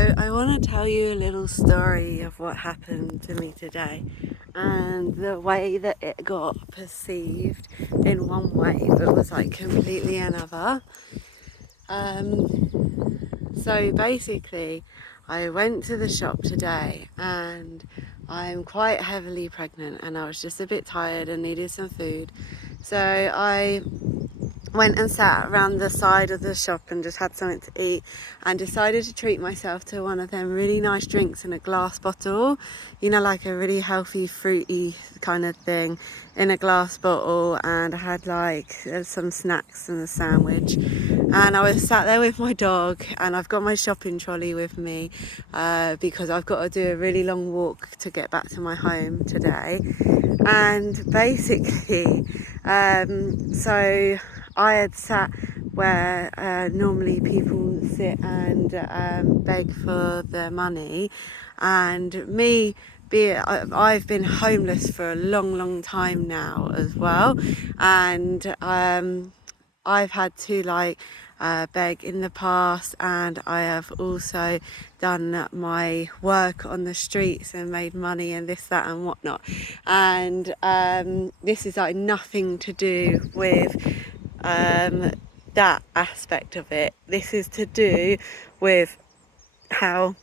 So I want to tell you a little story of what happened to me today and the way that it got perceived in one way but was like completely another. So basically I went to the shop today and I'm quite heavily pregnant and I was just a bit tired and needed some food. So I went and sat around the side of the shop and just had something to eat and decided to treat myself to one of them really nice drinks in a glass bottle, you know, like a really healthy fruity kind of thing in a glass bottle. And I had like some snacks and a sandwich, and I was sat there with my dog, and I've got my shopping trolley with me because I've got to do a really long walk to get back to my home today. And basically so I had sat where normally people sit and beg for their money, and I've been homeless for a long time now as well, and I've had to beg in the past, and I have also done my work on the streets and made money and this, that and whatnot. And this is like nothing to do with that aspect of it. This is to do with how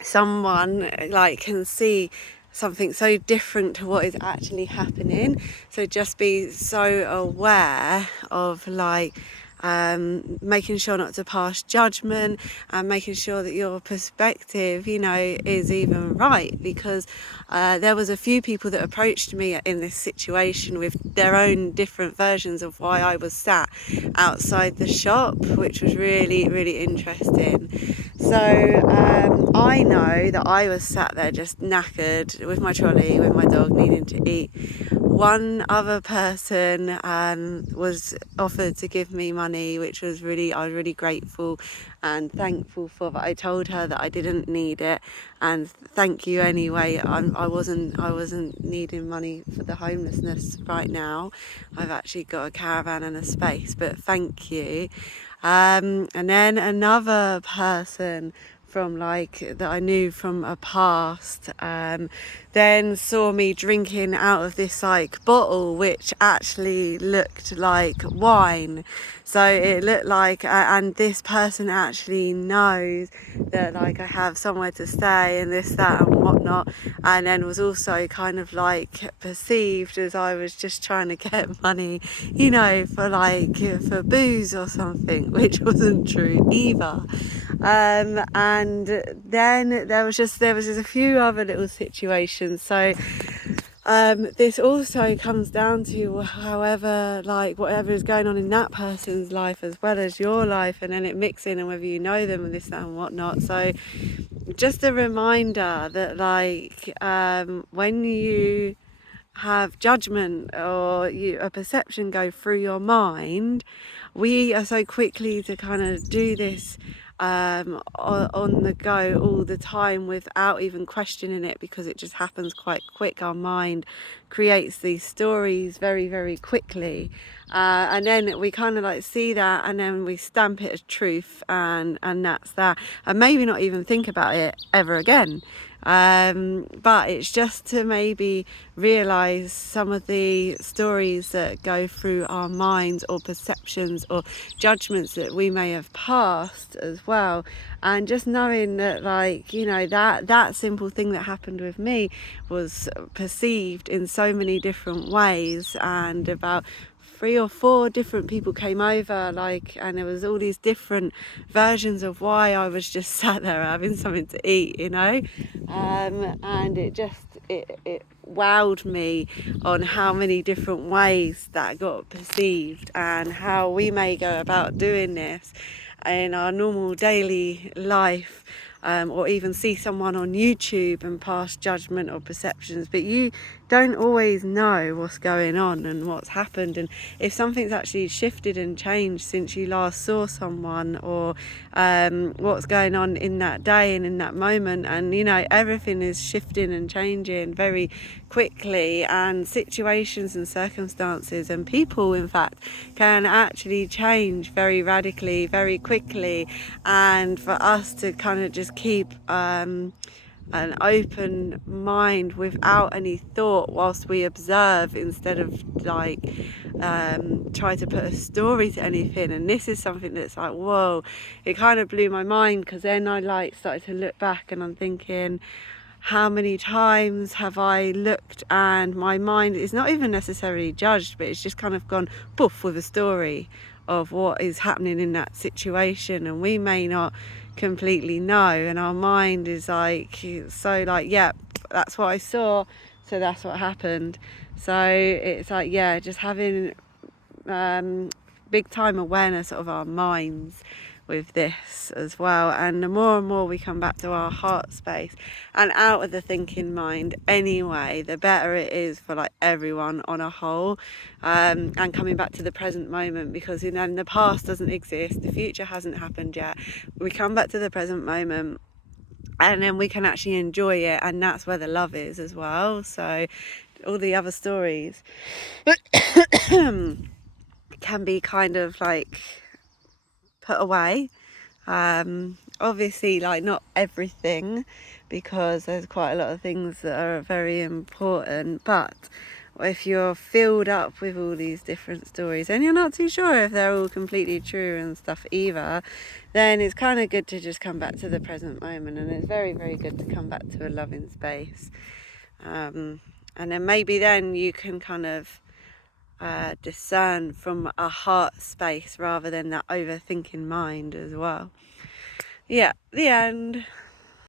someone can see something so different to what is actually happening. So just be so aware of making sure not to pass judgment and making sure that your perspective, you know, is even right. Because there was a few people that approached me in this situation with their own different versions of why I was sat outside the shop, which was really interesting. So I know that I was sat there just knackered with my trolley, with my dog needing to eat. One other person was offered to give me money, which was I was really grateful and thankful for. But I told her that I didn't need it, and thank you anyway. I wasn't needing money for the homelessness right now. I've actually got a caravan and a space, but thank you. And then another person from that I knew from a past then saw me drinking out of this bottle which actually looked like wine. So it looked like and this person actually knows that I have somewhere to stay and this, that and whatnot, and then was also kind of perceived as I was just trying to get money, you know, for booze or something, which wasn't true either. And then there was just a few other little situations. So this also comes down to whatever is going on in that person's life as well as your life, and then it mixing and whether you know them and this, that and whatnot. So just a reminder that when you have judgment or a perception go through your mind, we are so quickly to kind of do this on the go all the time without even questioning it, because it just happens quite quick. Our mind creates these stories very quickly, and then we kind of see that and then we stamp it as truth, and that's that, and maybe not even think about it ever again. But it's just to maybe realize some of the stories that go through our minds, or perceptions or judgments that we may have passed as well. And just knowing that that simple thing that happened with me was perceived in so many different ways, and about 3 or 4 different people came over, and there was all these different versions of why I was just sat there having something to eat, you know. And it wowed me on how many different ways that got perceived, and how we may go about doing this in our normal daily life, or even see someone on YouTube and pass judgment or perceptions. But you don't always know what's going on and what's happened, and if something's actually shifted and changed since you last saw someone, or what's going on in that day and in that moment. And everything is shifting and changing very quickly, and situations and circumstances and people, in fact, can actually change very radically, very quickly. And for us to kind of just keep an open mind without any thought whilst we observe, instead of try to put a story to anything. And this is something that's like, whoa, it kind of blew my mind, because then I started to look back, and I'm thinking, how many times have I looked and my mind is not even necessarily judged, but it's just kind of gone poof with a story of what is happening in that situation, and we may not completely know, and our mind is yeah, that's what I saw, so that's what happened. So it's just having big time awareness of our minds with this as well. And the more and more we come back to our heart space and out of the thinking mind anyway, the better it is for everyone on a whole, and coming back to the present moment, because the past doesn't exist, the future hasn't happened yet. We come back to the present moment, and then we can actually enjoy it, and that's where the love is as well. So all the other stories can be kind of put away. Obviously not everything, because there's quite a lot of things that are very important, but if you're filled up with all these different stories and you're not too sure if they're all completely true and stuff either, then it's kind of good to just come back to the present moment, and it's very, very good to come back to a loving space, and then maybe then you can kind of discern from a heart space rather than that overthinking mind as well. Yeah, the end.